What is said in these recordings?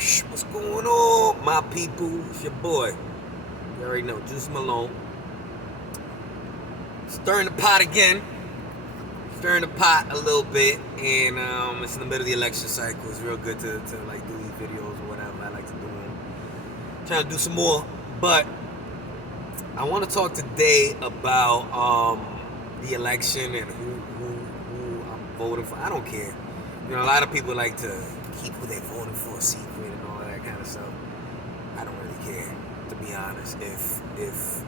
What's going on, my people? It's your boy. You already know, Juice Malone. Stirring the pot again. Stirring the pot a little bit. And it's in the middle of the election cycle. It's real good to like do these videos or whatever I like to do. Trying to do some more. But I want to talk today about the election and who I'm voting for. I don't care. You know, a lot of people like to keep who they voting for a secret and all that kind of stuff. I don't really care, to be honest. If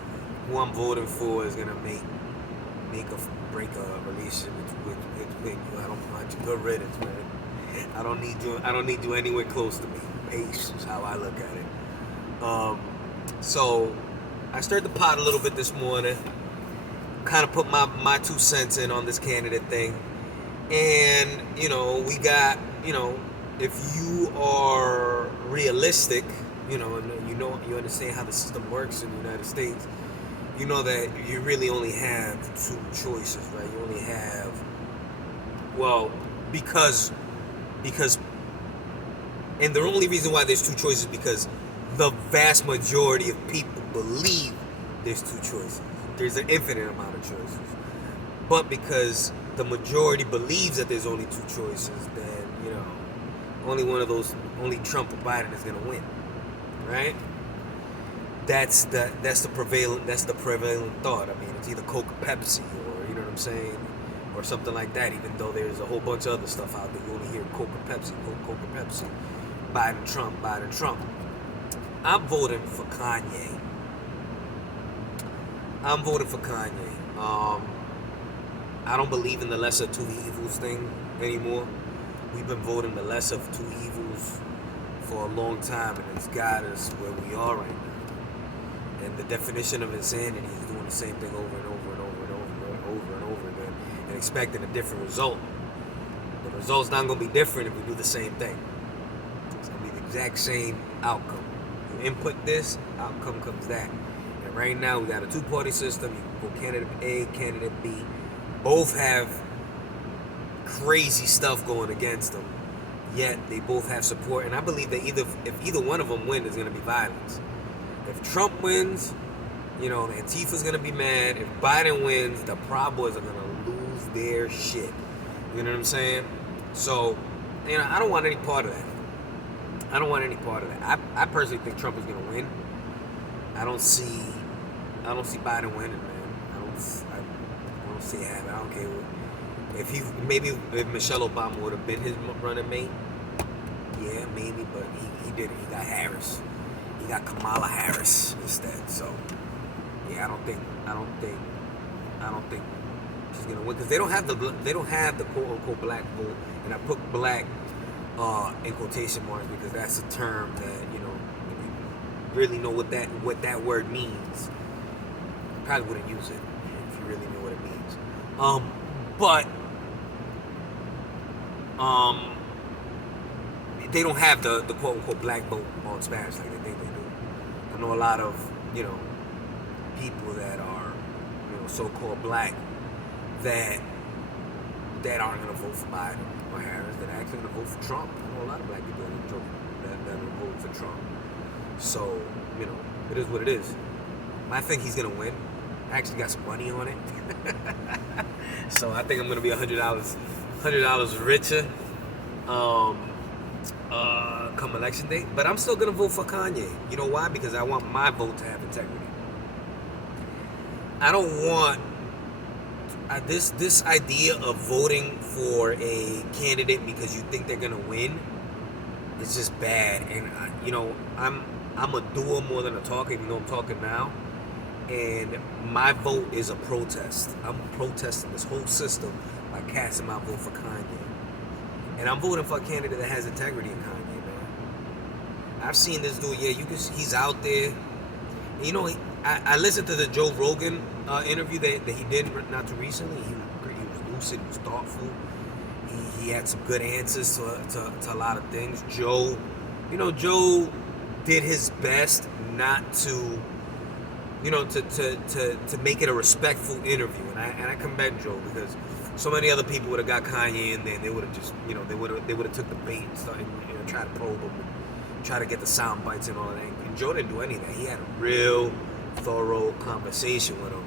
who I'm voting for is gonna make or break a relationship with you, I don't want you. Good riddance, man. I don't need you anywhere close to me. Peace is how I look at it. So I stirred the pot a little bit this morning. Kind of put my 2 cents in on this candidate thing. And, you know, we got, you know, if you are realistic, you know, you understand how the system works in the United States, you know that you really only have 2 choices, right? You only have, well, because, and the only reason why there's 2 choices is because the vast majority of people believe there's 2 choices. There's an infinite amount of choices. But because the majority believes that there's only 2 choices, then, you know, only Trump or Biden is going to win, right? That's the prevailing thought. I mean, it's either Coke or Pepsi, or, you know what I'm saying, or something like that. Even though there's a whole bunch of other stuff out there, you only hear Coke or Pepsi, Coke or Pepsi, Biden, Trump. I'm voting for Kanye. I don't believe in the lesser 2 evils thing anymore. We've been voting the lesser of 2 evils for a long time, and it's got us where we are right now. And the definition of insanity is doing the same thing over and over again and expecting a different result. The result's not going to be different if we do the same thing. It's going to be the exact same outcome. You input this, outcome comes that. And right now we got a 2-party system. You can go candidate A, candidate B. Both have crazy stuff going against them, yet they both have support. And I believe that if either one of them win, there's going to be violence. If Trump wins, you know, the Antifa's going to be mad. If Biden wins, the Proud Boys are going to lose their shit. You know what I'm saying? So, you know, I don't want any part of that. I personally think Trump is going to win. I don't see Biden winning, man. I don't see it happen. I don't care if Michelle Obama would have been his running mate. Yeah, maybe, but he didn't. He got Harris. He got Kamala Harris instead. So yeah, I don't think she's gonna win because they don't have the quote unquote black vote, and I put black in quotation marks because that's a term that, you know, if you really know what that word means, you probably wouldn't use it if you really knew what it means. But they don't have the quote unquote black vote on Spanish like they think they do. I know a lot of, you know, people that are, you know, so-called black that aren't gonna vote for Biden or Harris, that are actually gonna vote for Trump. I know a lot of black people that are gonna vote for Trump. So, you know, it is what it is. I think he's gonna win. I actually got some money on it. So I think I'm gonna be $100 richer come election day. But I'm still gonna vote for Kanye. You know why? Because I want my vote to have integrity. I don't want this idea of voting for a candidate because you think they're gonna win. It's just bad. And you know, I'm a doer more than a talker. Even though I'm talking now. And my vote is a protest. I'm protesting this whole system by casting my vote for Kanye. And I'm voting for a candidate that has integrity in Kanye, man. I've seen this dude, he's out there. You know, I listened to the Joe Rogan interview that he did not too recently. He was lucid, he was thoughtful. He had some good answers to a lot of things. Joe did his best not to, you know, to make it a respectful interview, and I commend Joe because so many other people would have got Kanye in there, and they would have just, you know, they would have took the bait and started, you know, try to probe him, try to get the sound bites and all of that. And Joe didn't do any of that. He had a real thorough conversation with him.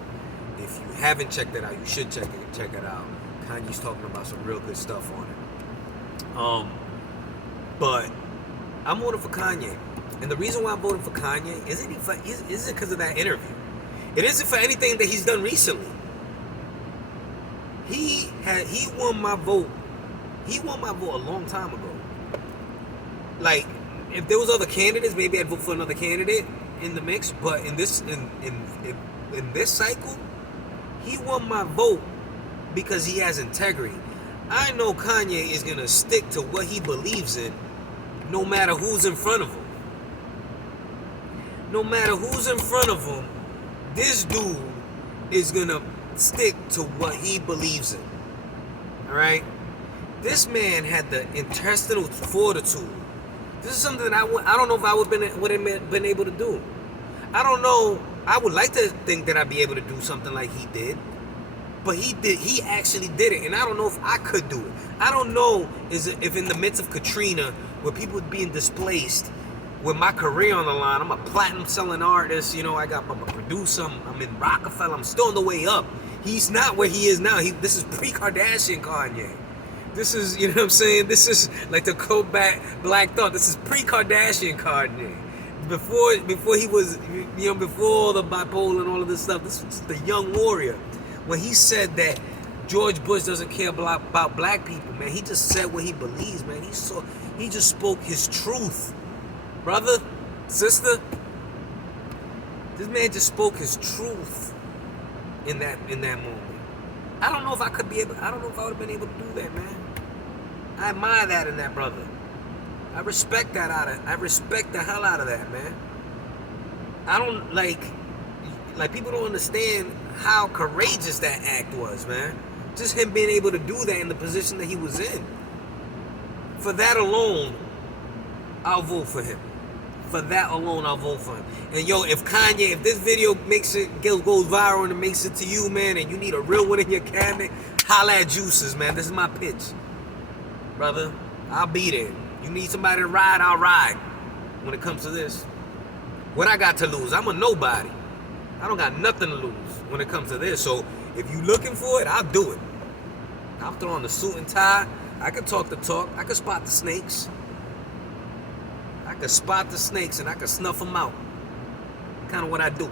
If you haven't checked it out, you should check it out. Kanye's talking about some real good stuff on it. But I'm voting for Kanye. And the reason why I'm voting for Kanye isn't because of that interview. It isn't for anything that he's done recently. He won my vote. He won my vote a long time ago. Like, if there was other candidates, maybe I'd vote for another candidate in the mix. But in this cycle, he won my vote because he has integrity. I know Kanye is gonna stick to what he believes in, no matter who's in front of him. No matter who's in front of him, this dude is gonna stick to what he believes in. All right. This man had the intestinal fortitude. This is something that I don't know if I would have been able to do. I don't know. I would like to think that I'd be able to do something like he did. But he did. He actually did it. And I don't know if I could do it. I don't know if in the midst of Katrina, where people were being displaced, with my career on the line, I'm a platinum selling artist. I'm a producer. I'm in Rockefeller. I'm still on the way up. He's not where he is now. This is pre-Kardashian Kanye. This is, you know what I'm saying? This is like the quote back Black Thought. This is pre-Kardashian Kanye. Before he was, before all the bipolar and all of this stuff, this was the young warrior. When he said that George Bush doesn't care about black people, man, he just said what he believes, man. He just spoke his truth. Brother, sister, this man just spoke his truth in that moment. I don't know if I would have been able to do that, man. I admire that in that brother. I respect the hell out of that, man. I don't like people don't understand how courageous that act was, man. Just him being able to do that in the position that he was in. For that alone, I'll vote for him. For that alone, I'll vote for him. And if this video goes viral and it makes it to you, man, and you need a real one in your cabinet, holla at Juices, man. This is my pitch. Brother, I'll be there. You need somebody to ride, I'll ride. When it comes to this, what I got to lose? I'm a nobody. I don't got nothing to lose when it comes to this. So if you looking for it, I'll do it. I'll throw on the suit and tie. I can talk the talk. I can spot the snakes. I can spot the snakes and I can snuff them out. Kind of what I do.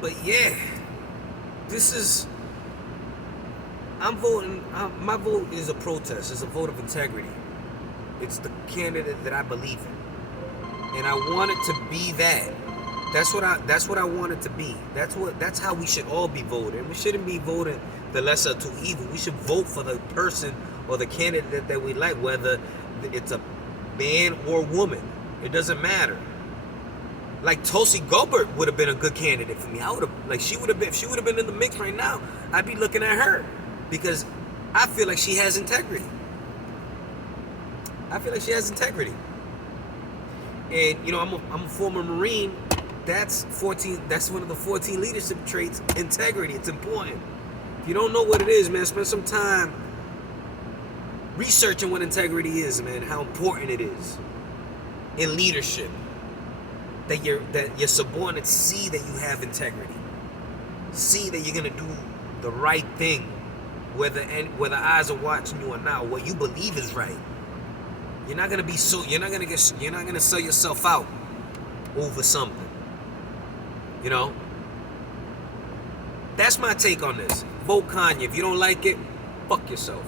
But yeah, I'm voting. My vote is a protest. It's a vote of integrity. It's the candidate that I believe in, and I want it to be that. That's what I want it to be. That's how we should all be voting. We shouldn't be voting the lesser of two evil. We should vote for the person or the candidate that we like, whether it's a man or woman. It doesn't matter. Like Tulsi Gabbard would have been a good candidate for me. If she would have been in the mix right now, I'd be looking at her because I feel like she has integrity. And I'm a former Marine. That's one of the 14 leadership traits. Integrity. It's important. If you don't know what it is, man, spend some time researching what integrity is, man. How important it is in leadership. That your subordinates see that you have integrity. See that you're gonna do the right thing, whether eyes are watching you or not. What you believe is right. You're not gonna sell yourself out over something. That's my take on this. Vote Kanye. If you don't like it, fuck yourself.